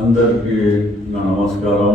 అందరికీ నా నమస్కారం.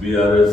BRS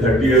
30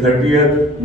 30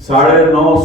9.5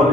1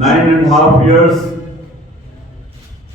9.5 years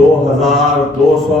2200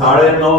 9.5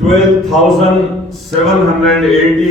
12,780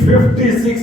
56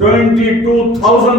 22,000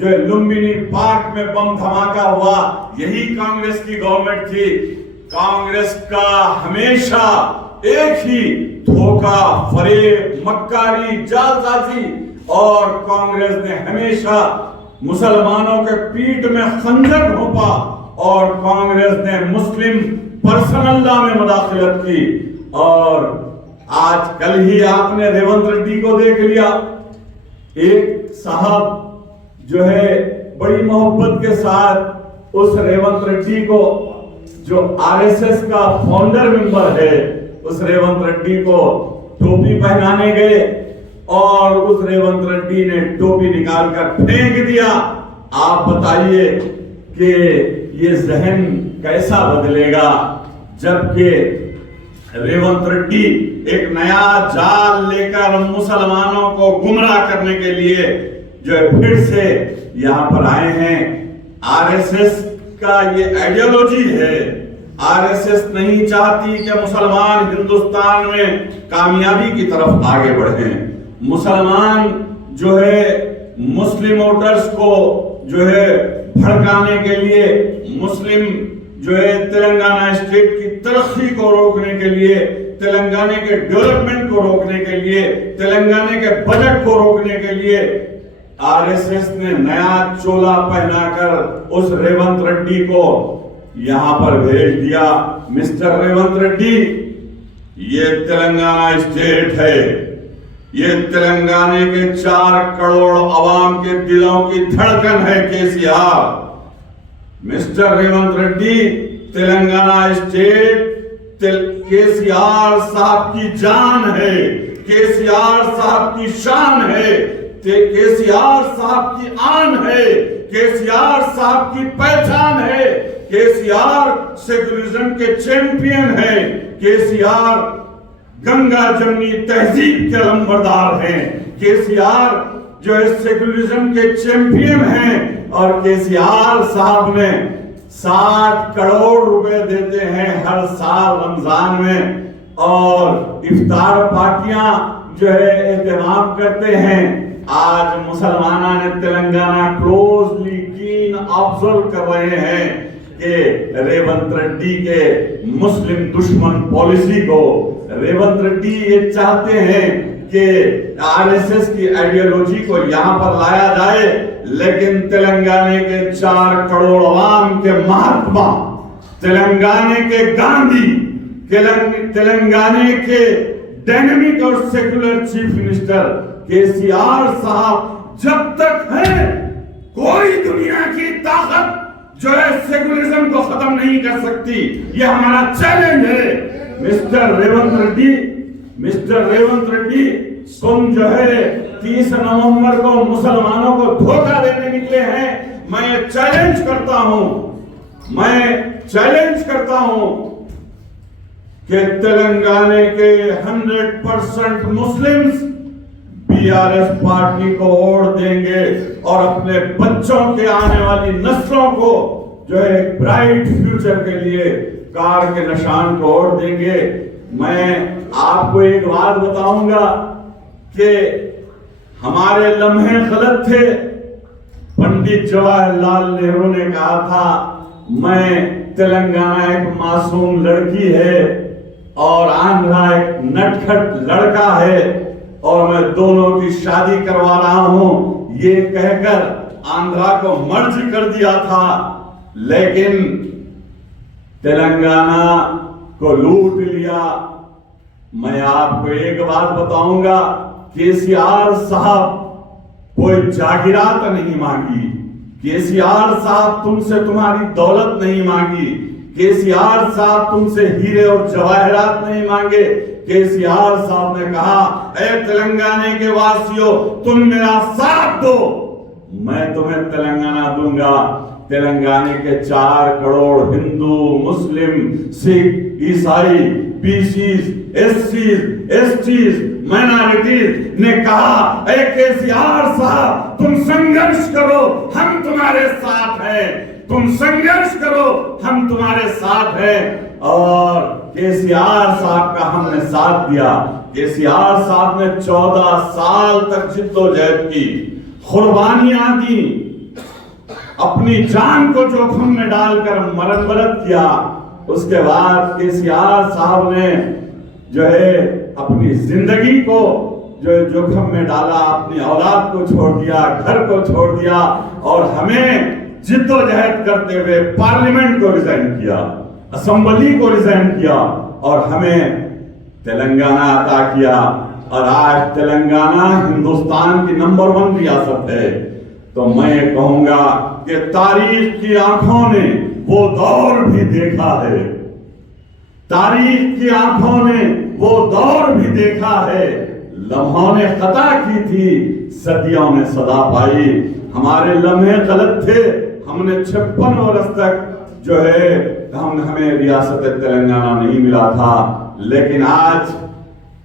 جو لمبنی پارک میں بم دھماکہ ہوا، یہی کانگریس کی گورنمنٹ تھی۔ کانگریس کا ہمیشہ ایک ہی دھوکہ، فریب، مکاری، جعلسازی، اور کانگریس نے ہمیشہ مسلمانوں کے پیٹھ میں خنجر گھونپا، اور کانگریس نے مسلم پرسنل لا میں مداخلت کی۔ اور آج کل ہی آپ نے ریونت ریڈی کو دیکھ لیا، ایک صاحب جو ہے بڑی محبت کے ساتھ اس ریونت ریڈی کو، جو آر ایس ایس کا فاؤنڈر ممبر ہے، اس ریونت ریڈی کو ٹوپی پہنانے گئے، اور اس ریونت ریڈی نے ٹوپی نکال کر پھینک دیا۔ آپ بتائیے کہ یہ ذہن کیسا بدلے گا، جبکہ ریونت ریڈی ایک نیا جال لے کر مسلمانوں کو گمراہ کرنے کے لیے جو پھر سے یہاں پر آئے ہیں۔ آر ایس ایس کا یہ آئیڈیالوجی ہے۔ آر ایس ایس نہیں چاہتی کہ مسلمان ہندوستان میں کامیابی کی طرف آگے بڑھیں۔ مسلمان جو ہے مسلم ووٹرز کو جو ہے بھڑکانے کے لیے، مسلم جو ہے تلنگانہ اسٹیٹ کی ترقی کو روکنے کے لیے، تلنگانہ کے ڈیولپمنٹ کو روکنے کے لیے، تلنگانہ کے بجٹ کو روکنے کے لیے آر ایس ایس نے نیا چولا پہنا کر اس ریونت ریڈی کو یہاں پر بھیج دیا۔ مسٹر ریونت ریڈی، یہ تلنگانہ اسٹیٹ ہے، یہ تلنگانہ کے 4 کروڑ عوام کے دلوں کی دھڑکن ہے K C R. Mister Revanth Reddy, Telangana state K C are صاحب کی جان ہے، کے سی آر صاحب کی شان ہے، کے سی آر صاحب کی آن ہے، کے سی آر صاحب کی پہچان ہے، کے سی آر سیکولرزم کے چیمپئن ہے، کے سی آر گنگا جمنی تہذیب کے علمبردار ہیں، کے سی آر جو ہے سیکولرزم کے چیمپئن ہیں، اور کے سی آر صاحب نے 60 کروڑ روپے دیتے ہیں ہر سال رمضان میں، اور افطار پارٹیاں جو ہے اہتمام کرتے ہیں۔ آج مسلمانوں نے تلنگانہ کلوزلی کین آبزرو کر رہے ہیں کہ ریونت ریڈی کے مسلم دشمن پالیسی کو، ریونت ریڈی یہ چاہتے ہیں کہ آر ایس ایس کی آئیڈیالوجی کو یہاں پر لایا جائے، لیکن تلنگانہ کے 4 کروڑ عوام کے مہاتما، تلنگانہ کے گاندھی، تلنگانہ کے ڈائنامک اور سیکولر چیف منسٹر کے سی آر صاحب جب تک ہے، کوئی دنیا کی طاقت جو ہے سیکولرزم کو ختم نہیں کر سکتی۔ یہ ہمارا چیلنج ہے۔ مسٹر ریونت ریڈی، تم جو ہے 30 نومبر کو مسلمانوں کو دھوکہ دینے نکلے ہیں۔ میں چیلنج کرتا ہوں کہ تلنگانہ کے 100% Muslims B R S party کو ووٹ دیں گے، اور اپنے بچوں کے آنے والی نسلوں کو جو ہے ایک برائٹ فیوچر کے لیے کار کے نشان کو ووٹ دیں گے۔ میں آپ کو ایک بات بتاؤں گا کہ ہمارے لمحے غلط تھے۔ پنڈت جواہر لال نہرو نے کہا تھا، میں تلنگانہ ایک معصوم لڑکی ہے اور آندھرا ایک نٹ کھٹ لڑکا ہے، اور میں دونوں کی شادی کروا رہا ہوں، یہ کہہ کر آندھرا کو مرج کر دیا تھا، لیکن تلنگانہ کو لوٹ لیا۔ میں آپ کو ایک بات بتاؤں گا، کے سی آر صاحب کوئی جاگیرات نہیں مانگی، کے سی آر صاحب تم سے تمہاری دولت نہیں مانگی، کے سی آر صاحب تم سے ہیرے اور جواہرات نہیں مانگے۔ کے سی آر صاحب نے کہا، اے تلنگانہ کے واسیوں، تم میرا ساتھ دو، میں تمہیں تلنگانہ دوں گا۔ تلنگانہ کے 4 کروڑ ہندو، مسلم، سکھ، عیسائی، B Cs, S Cs, S Ts, minorities نے کہا، اے کے سی آر صاحب تم سنگھرش کرو، ہم تمہارے ساتھ ہیں، تم سنگھرش کرو، ہم تمہارے ساتھ ہیں۔ اور کے سی آر صاحب کا ہم نے ساتھ دیا۔ کے سی آر صاحب نے 14 سال تک جد و جہد کی، قربانیاں دی، اپنی جان کو جوخم میں ڈال کر مرمت کیا. اس کے بعد کے سی آر صاحب نے جو ہے اپنی زندگی کو جو جوخم میں ڈالا, اپنی اولاد کو چھوڑ دیا, گھر کو چھوڑ دیا, اور ہمیں جد و جہد کرتے ہوئے پارلیمنٹ کو ریزائن کیا, اسمبلی کو ریزائن کیا, اور ہمیں تلنگانہ عطا کیا. اور آج تلنگانہ ہندوستان کی نمبر 1 ریاست ہے. تو میں یہ کہوں گا کہ تاریخ کی آنکھوں نے وہ دور بھی دیکھا ہے, تاریخ کی آنکھوں نے وہ دور بھی دیکھا ہے. لمحوں نے خطا کی تھی, صدیوں نے صدا پائی. ہمارے لمحے غلط تھے, ہم نے 56 برس تک جو ہے ہمیں ریاست تلنگانہ نہیں ملا تھا. لیکن آج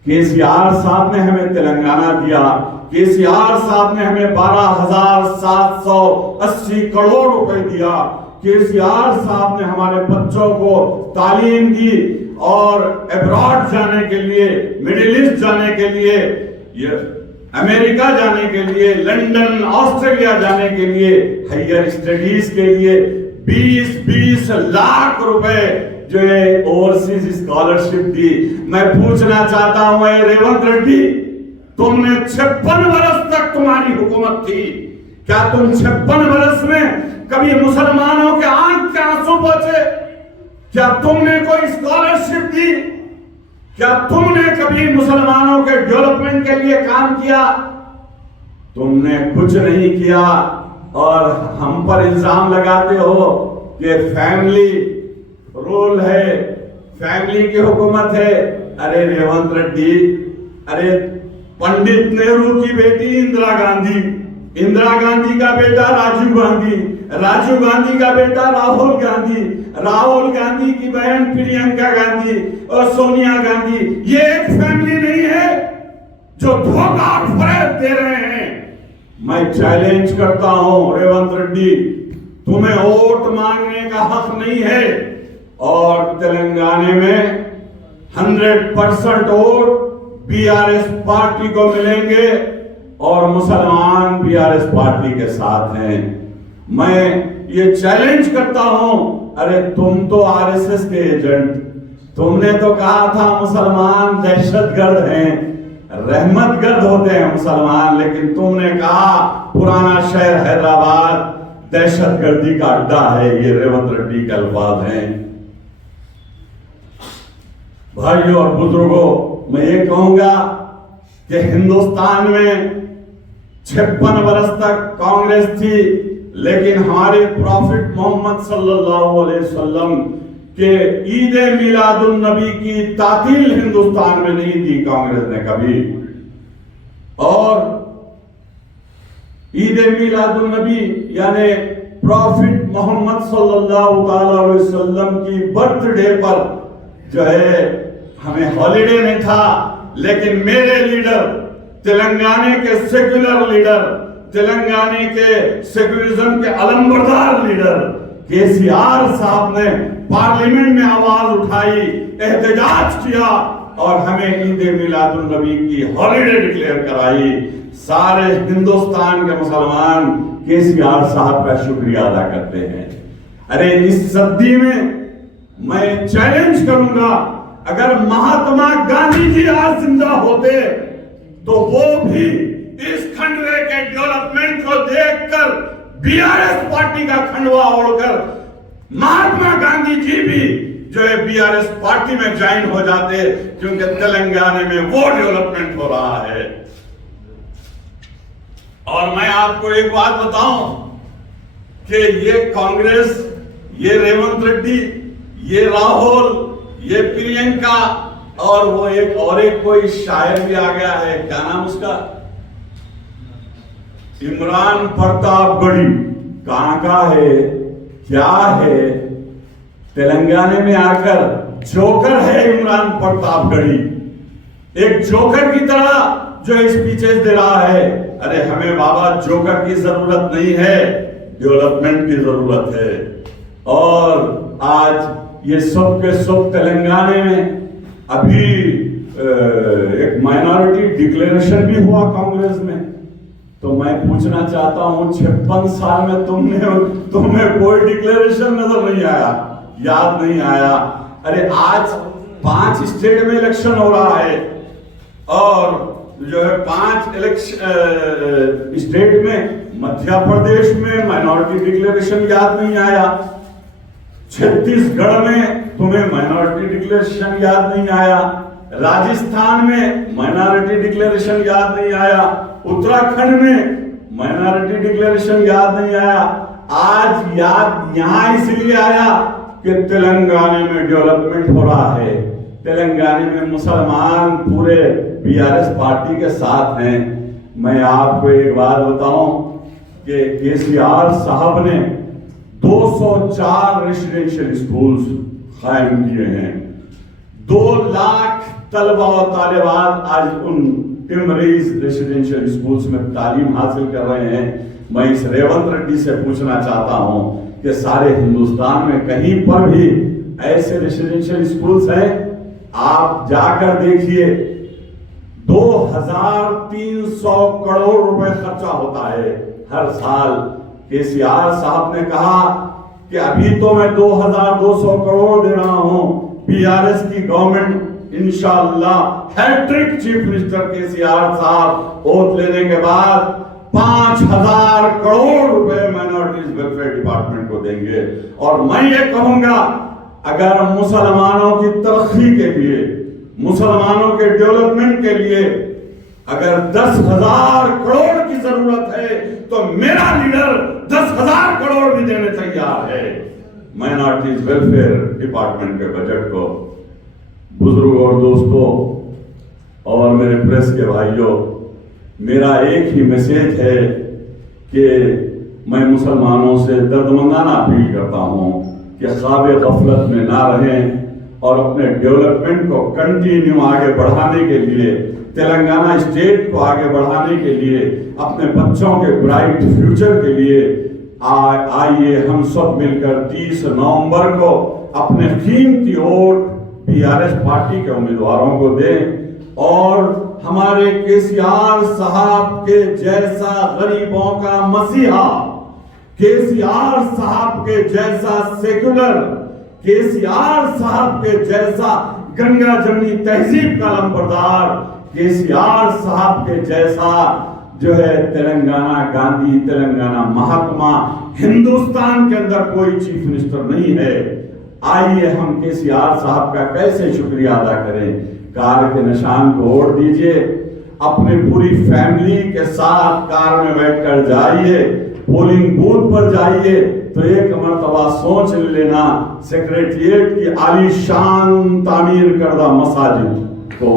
کے سی آر صاحب نے ہمیں تلنگانہ دیا. کے سی آر صاحب نے ہمیں 12,780 کروڑ روپے دیا. کے سی آر صاحب نے ہمارے بچوں کو تعلیم دی, اور ابراڈ جانے کے لیے, مڈل ایسٹ جانے کے لیے, امریکہ جانے کے لیے, لندن, آسٹریلیا جانے کے لیے, ہائیر اسٹڈیز کے لیے 20 لاکھ روپے جو ہے اوورسیز اسکالرشپ دی. میں پوچھنا چاہتا ہوں, اے ریونت ریڈی, تم نے 56 برس تک تمہاری حکومت تھی, کیا تم 56 برس میں کبھی مسلمانوں کے آنکھ کے آنسو پہنچے؟ کیا تم نے کوئی اسکالرشپ دی؟ کیا تم نے کبھی مسلمانوں کے ڈیولپمنٹ کے لیے کام کیا؟ تم نے کچھ نہیں کیا. اور ہم پر الزام لگاتے ہو کہ فیملی رول ہے, فیملی کی حکومت ہے. ارے ریونت ریڈی, ارے پنڈت نہرو کی بیٹی اندرا گاندھی, اندرا گاندھی کا بیٹا راجیو گاندھی, راجیو گاندھی کا بیٹا راہل گاندھی, راہل گاندھی کی بہن پرینکا گاندھی اور سونیا گاندھی, یہ ایک فیملی نہیں ہے جو دھوکہ اور فریب دے رہے ہیں. میں چیلنج کرتا ہوں ریونت ریڈی, تمہیں ووٹ مانگنے کا حق نہیں ہے, اور تلنگانہ میں 100% vote B R S party کو ملیں گے, اور مسلمان بی آر ایس پارٹی کے ساتھ ہیں. میں یہ چیلنج کرتا ہوں, ارے تم تو آر ایس ایس کے ایجنٹ, تم نے تو کہا تھا مسلمان دہشت گرد ہیں, رحمت گرد ہوتے ہیں مسلمان, لیکن تم نے کہا پرانا شہر حیدرآباد دہشت گردی کا اڈا ہے. یہ ریونت ریڈی کے الفاظ ہیں. بھائیوں اور بزرگوں, میں یہ کہوں گا کہ ہندوستان میں 56 برس تک کانگریس تھی, لیکن ہمارے پروفٹ محمد صلی اللہ علیہ وسلم کہ عید میلاد النبی کی تعطیل ہندوستان میں نہیں دی کانگریس نے کبھی. اور عید میلاد النبی یعنی پروفٹ محمد صلی اللہ علیہ وسلم کی برتھ ڈے پر جو ہے ہمیں ہالیڈے نہیں تھا, لیکن میرے لیڈر, تلنگانے کے سیکولر لیڈر, تلنگانے کے سیکولرزم کے علمبردار لیڈر کے سی آر صاحب نے پارلیمنٹ میں آواز اٹھائی, احتجاج کیا, اور ہمیں عید میلاد النبی کی ہالیڈے ڈکلیئر کرائی. سارے ہندوستان کے مسلمان کے سی آر صاحب کا شکریہ ادا کرتے ہیں. ارے اس صدی میں چیلنج کروں گا, اگر مہاتما گاندھی جی آج زندہ ہوتے تو وہ بھی اس کھنڈوے کے ڈیولپمنٹ کو دیکھ کر بی آر ایس پارٹی کا کھنڈوا اوڑھ کر مہاتما گاندھی جی بھی جو ہے بی آر ایس پارٹی میں جوائن ہو جاتے, کیونکہ تلنگانہ میں وہ ڈیولپمنٹ ہو رہا ہے. اور میں آپ کو ایک بات بتاؤں کہ یہ کانگریس, یہ ریونت ریڈی, یہ راہل, یہ پرینکا, اور وہ ایک کوئی شاعر بھی آ گیا ہے, کیا نام اس کا, عمران پرتاپ گڑھی, کہاں کا ہے, کیا ہے, تلنگانہ میں آ کر جوکر ہے عمران پرتاپ گڑھی, ایک جوکر کی طرح جو اسپیچز دے رہا ہے. ارے ہمیں بابا جوکر کی ضرورت نہیں ہے, ڈیولپمنٹ کی ضرورت ہے. اور آج یہ سب کے سب تلنگانہ میں ابھی ایک مائنورٹی ڈکلیریشن بھی ہوا کانگریس میں, تو میں پوچھنا چاہتا ہوں 56 سال میں تمہیں کوئی ڈکلیریشن نظر نہیں آیا، یاد نہیں آیا؟ ارے آج 5 اسٹیٹ میں الیکشن ہو رہا ہے اور جو ہے 5 اسٹیٹ میں مدھیہ پردیش میں مائنورٹی ڈکلیریشن یاد نہیں آیا، چھتیس گڑھ میں تمہیں مائنورٹی ڈکلیریشن یاد نہیں آیا، راجستھان میں مائنورٹی ڈکلیریشن یاد نہیں آیا، اتراکھنڈ میں مائنورٹی ڈکلیریشن یاد نہیں آیا۔ آج یاد یہاں اس لیے آیا کہ تلنگانہ میں ڈیولپمنٹ ہو رہا ہے، تلنگانہ میں مسلمان پورے BRS پارٹی کے ساتھ ہیں۔ میں آپ کو ایک بات بتاؤں کہ KCR صاحب نے 204 ریزیڈنشل اسکولز قائم کیے ہیں، 2 لاکھ طلبہ و طالبات آج ان ٹمریز ریزیڈنشل اسکولز میں تعلیم حاصل کر رہے ہیں۔ میں اس ریونت ریڈی سے پوچھنا چاہتا ہوں کہ سارے ہندوستان میں کہیں پر بھی ایسے ریزیڈنشل اسکولز ہیں؟ آپ جا کر دیکھیے، 2300 کروڑ روپے خرچہ ہوتا ہے ہر سال۔ KCR صاحب نے کہا کہ ابھی تو میں 2200 کروڑ دے رہا ہوں، BRS کی گورنمنٹ انشاءاللہ ہیٹرک چیف منسٹر KCR صاحب اوت لینے کے بعد 5000 کروڑ روپے مائنورٹیز ویلفیئر ڈپارٹمنٹ کو دیں گے۔ اور میں یہ کہوں گا اگر مسلمانوں کی ترقی کے لیے، مسلمانوں کے ڈیولپمنٹ کے لیے اگر 10,000 کروڑ کی ضرورت ہے تو میرا لیڈر 10,000 کروڑ بھی دینے تیار ہے مائنورٹیز ویلفیئر ڈپارٹمنٹ کے بجٹ کو۔ بزرگوں اور دوستوں اور میرے پریس کے بھائیوں، میرا ایک ہی میسیج ہے کہ میں مسلمانوں سے دردمندانہ اپیل کرتا ہوں کہ خواب غفلت میں نہ رہیں اور اپنے ڈیولپمنٹ کو کنٹینیو آگے بڑھانے کے لیے، تلنگانہ اسٹیٹ کو آگے بڑھانے کے لیے، اپنے بچوں کے برائٹ فیوچر کے لیے آئیے ہم سب مل کر 30 نومبر کو اپنے قیمتی ووٹ BRS پارٹی کے امیدواروں کو دیں اور ہمارے KCR صاحب کے جیسا غریبوں کا مسیحا، KCR صاحب کے جیسا سیکولر، KCR صاحب کے جیسا گنگا جمنی تہذیب کا لمبردار، KCR صاحب کے جیسا جو ہے تلنگانہ گاندھی، تلنگانہ مہاتما، ہندوستان کے اندر کوئی چیف منسٹر نہیں ہے۔ آئیے ہم KCR صاحب کا کیسے شکریہ ادا کریں۔ کار کے نشان کو ووٹ دیجئے، اپنی پوری فیملی کے ساتھ کار میں بیٹھ کر جائیے، پولنگ بوتھ پر جائیے تو ایک مرتبہ سوچ لینا سیکریٹریٹ کی عالی شان تعمیر کردہ مساجد کو،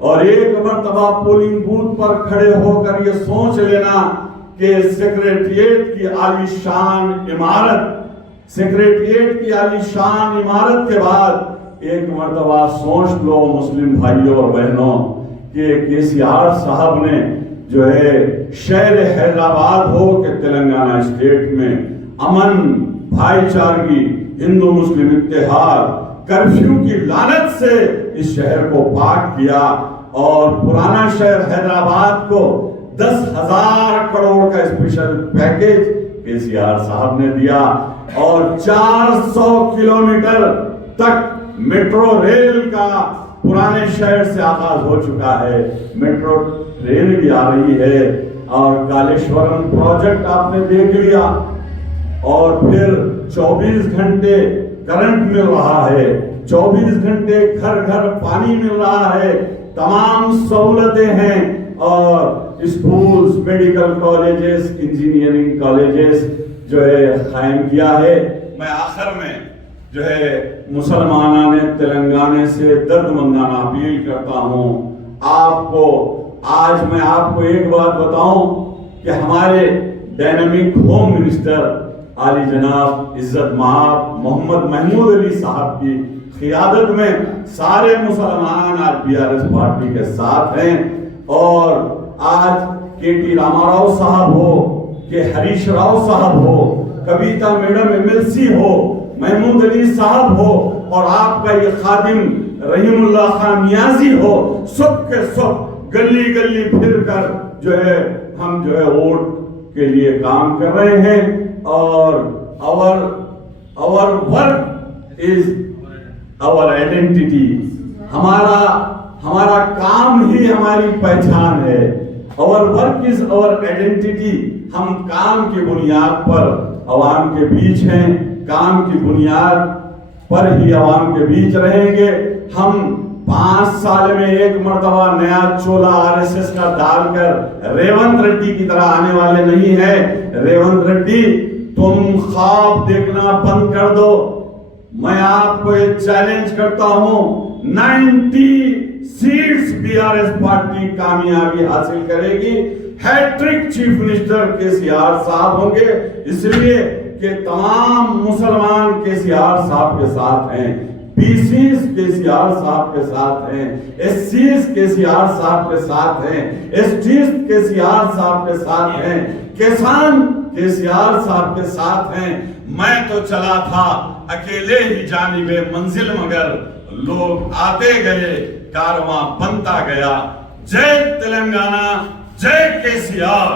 اور ایک مرتبہ پولنگ بوتھ پر کھڑے ہو کر یہ سوچ لینا کہ سیکریٹریٹ کی عالی شان عمارت، سیکریٹریٹ کی عالی شان عمارت کے بعد ایک مرتبہ سوچ لو مسلم بھائیوں اور بہنوں کہ KCR صاحب نے جو ہے شہر حیدرآباد ہو کہ تلنگانہ اسٹیٹ میں امن، بھائی چارگی، ہندو مسلم اتحاد، کرفیو کی لعنت سے اس شہر کو پاک کیا اور پرانا شہر حیدرآباد کو 10,000 کروڑ کا اسپیشل پیکیج KCR صاحب نے دیا اور 400 کلومیٹر تک میٹرو ریل کا پرانے شہر سے آغاز ہو چکا ہے، میٹرو ٹرین بھی آ رہی ہے اور کالیشورم پروجیکٹ آپ نے دیکھ لیا اور پھر 24 گھنٹے کرنٹ مل رہا ہے، 24 گھنٹے گھر گھر پانی مل رہا ہے، تمام سہولتیں ہیں اور schools, medical colleges, engineering colleges جو ہے قائم کیا ہے۔ میں آخر میں جو ہے مسلمانان تلنگانہ سے دردمندانہ اپیل کرتا ہوں، آپ کو آج میں آپ کو ایک بات بتاؤں کہ ہمارے ڈائنامک ہوم منسٹر عالی جناب عزت مآب محمد محمود علی صاحب کی قیادت میں سارے مسلمان آج BRS پارٹی کے ساتھ ہیں اور آج KT راما راؤ صاحب ہو کہ ہریش راؤ صاحب ہو، کبیتا میڈم MLC ہو، محمود علی صاحب ہو اور آپ کا یہ خادم رحیم اللہ خان نیازی ہو، سب کے سب گلی گلی پھر کر جو ہے ہم جو ہے ووٹ کے لیے کام کر رہے ہیں اور our work is our identity. ہمارا کام ہی ہماری پہچان ہے. our work is our identity. ہم کام کی بنیاد پر عوام کے بیچ ہیں, کام کی بنیاد پر ہی عوام کے بیچ رہیں گے. ہم 5 سال میں ایک مرتبہ نیا چولا RSS کا ڈال کر ریونت ریڈی کی طرح آنے والے نہیں ہیں. ریونت ریڈی, تم خواب دیکھنا بند کر دو. میں آپ کو یہ چیلنج کرتا ہوں, 90 سیٹس BRS پارٹی کامیابی حاصل کرے گی. ہیٹرک چیف منسٹر KCR صاحب ہوں گے, اس لیے کہ تمام مسلمان KCR صاحب کے ساتھ ہیں, PCs KCR صاحب کے ساتھ ہیں, SCs KCR صاحب کے ساتھ ہیں, STs KCR صاحب کے ساتھ ہیں, کسان KCR صاحب کے ساتھ ہیں. میں تو چلا تھا اکیلے ہی جانب منزل, مگر لوگ آتے گئے, کارواں بنتا گیا. جے تلنگانہ, جے KCR.